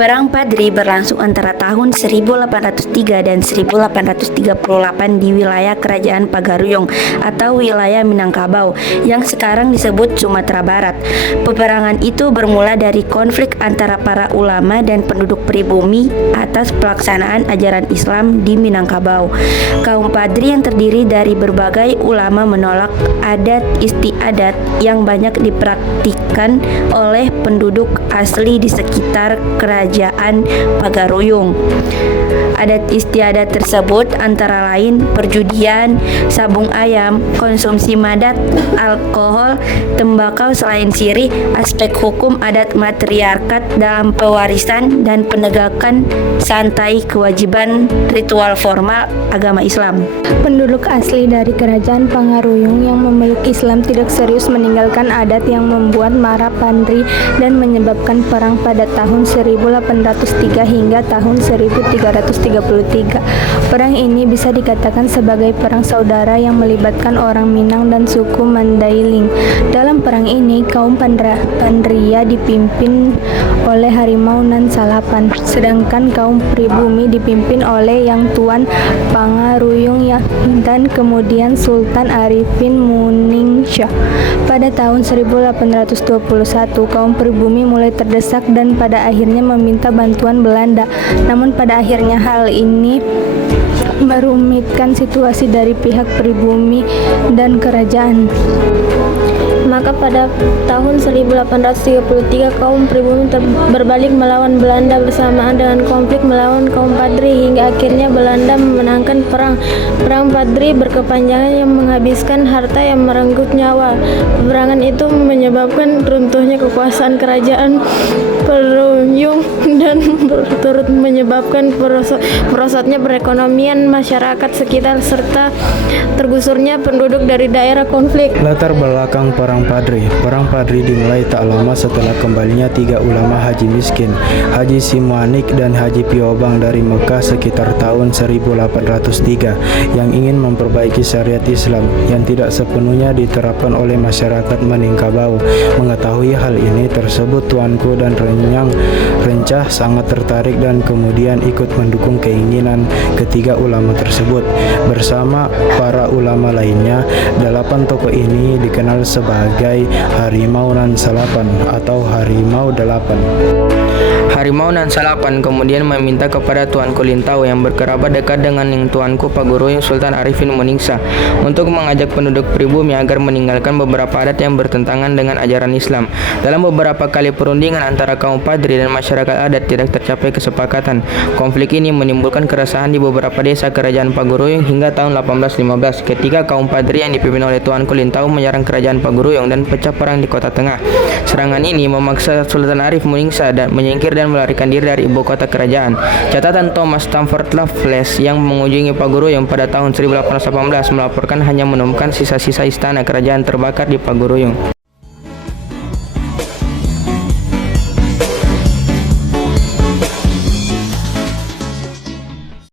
Perang Padri berlangsung antara tahun 1803 dan 1838 di wilayah Kerajaan Pagaruyung atau wilayah Minangkabau yang sekarang disebut Sumatera Barat. Peperangan itu bermula dari konflik antara para ulama dan penduduk pribumi atas pelaksanaan ajaran Islam di Minangkabau. Kaum Padri yang terdiri dari berbagai ulama menolak adat istiadat yang banyak dipraktikkan oleh penduduk asli di sekitar Kerajaan Pagaruyung. Adat istiadat tersebut antara lain perjudian, sabung ayam, konsumsi madat, alkohol, tembakau selain sirih, aspek hukum adat matriarkat dalam pewarisan dan penegakan santai kewajiban ritual formal agama Islam. Penduduk asli dari Kerajaan Pagaruyung yang memeluk Islam tidak serius meninggalkan adat yang membuat marah Padri dan menyebabkan perang pada tahun 1803 hingga tahun 1333. Perang ini bisa dikatakan sebagai perang saudara yang melibatkan orang Minang dan suku Mandailing. Dalam perang ini, kaum Pandria dipimpin oleh Harimau Nan Salapan, sedangkan kaum pribumi dipimpin oleh Yang Tuan Pagaruyung dan kemudian Sultan Arifin Muningsah. Pada tahun 1821, kaum pribumi mulai terdesak dan pada akhirnya meminta bantuan Belanda. Namun pada akhirnya hal ini merumitkan situasi dari pihak pribumi dan kerajaan. Maka pada tahun 1833 kaum pribumi berbalik melawan Belanda bersamaan dengan konflik melawan kaum Padri hingga akhirnya Belanda memenangkan perang. Perang Padri berkepanjangan yang menghabiskan harta yang merenggut nyawa. Peperangan itu menyebabkan runtuhnya kekuasaan kerajaan Pagaruyung dan turut menyebabkan merosotnya perekonomian masyarakat sekitar serta tergusurnya penduduk dari daerah konflik. Latar belakang Perang Padri. Perang Padri dimulai tak lama setelah kembalinya 3 ulama haji miskin, Haji Simuanik dan Haji Piobang dari Mekah sekitar tahun 1803 yang ingin memperbaiki syariat Islam yang tidak sepenuhnya diterapkan oleh masyarakat Minangkabau. Mengetahui hal ini tersebut Tuanku dan Rencah sangat tertarik dan kemudian ikut mendukung keinginan ketiga ulama tersebut. Bersama para ulama lainnya, 8 tokoh ini dikenal sebagai Harimau Nan Salapan atau Harimau 8. Harimau Nan Salapan kemudian meminta kepada Tuanku Lintau yang berkerabat dekat dengan yang Tuanku Pagaruyung Sultan Arifin Muningsah untuk mengajak penduduk pribumi agar meninggalkan beberapa adat yang bertentangan dengan ajaran Islam. Dalam beberapa kali perundingan antara kaum Padri dan masyarakat adat tidak tercapai kesepakatan. Konflik ini menimbulkan keresahan di beberapa desa Kerajaan Pagaruyung hingga tahun 1815 ketika kaum Padri yang dipimpin oleh Tuanku Lintau menyerang Kerajaan Pagaruyung dan pecah perang di Kota Tengah. Serangan ini memaksa Sultan Arif Muningsah dan menyingkir dan melarikan diri dari ibu kota kerajaan. Catatan Thomas Stamford Raffles yang mengunjungi Pagaruyung pada tahun 1818 melaporkan hanya menemukan sisa-sisa istana kerajaan terbakar di Pagaruyung.